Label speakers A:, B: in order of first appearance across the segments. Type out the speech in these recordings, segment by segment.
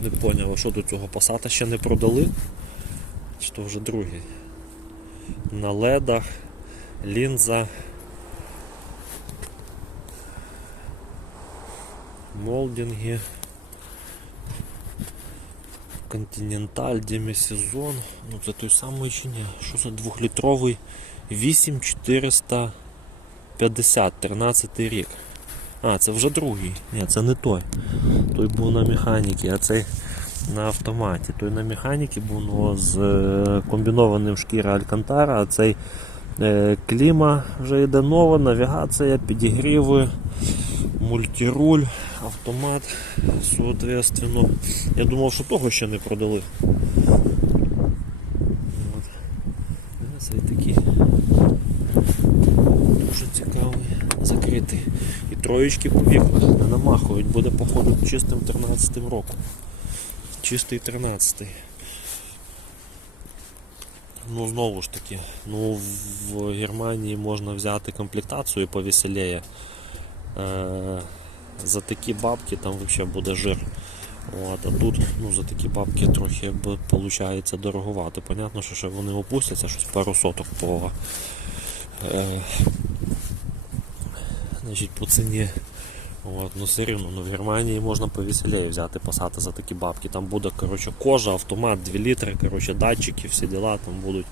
A: Не поняв, що до цього пасата ще не продали? Чи то вже другий? На ледах, лінза. Молдинги. Континенталь, демісезон. Ну це той самий чи ні? Що за двохлітровий 8450, 13 рік. А, це вже другий. Ні, це не той. Той був на механіки, а цей на автоматі. Той на механіки був ну, з е, комбінованим шкіра Алькантара, а цей е, кліма вже йде нова, навігація, підігріви, мультируль, автомат, соответственно. Я думав, що того ще не продали. Цей такий дуже цікавий, закритий. Троєчки по вікнах не намахують, буде походу чистим 13 роком. Чистий 13. й Ну, знову ж таки, ну в Германії можна взяти комплектацію повеселіє. Е, за такі бабки там взагалі буде жир. От, а тут ну, за такі бабки трохи виходить дороговато. Понятно, що вони опустяться, щось пару соток по, е, значить, по ціні. От, ну все рівно, ну, в Германії можна повеселіє взяти пасати за такі бабки. Там буде коротше, кожа, автомат, 2 літри, коротше, датчики, всі діла там будуть.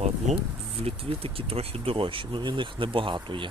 A: От, ну, в Літві такі трохи дорожчі, ну Він них небагато є.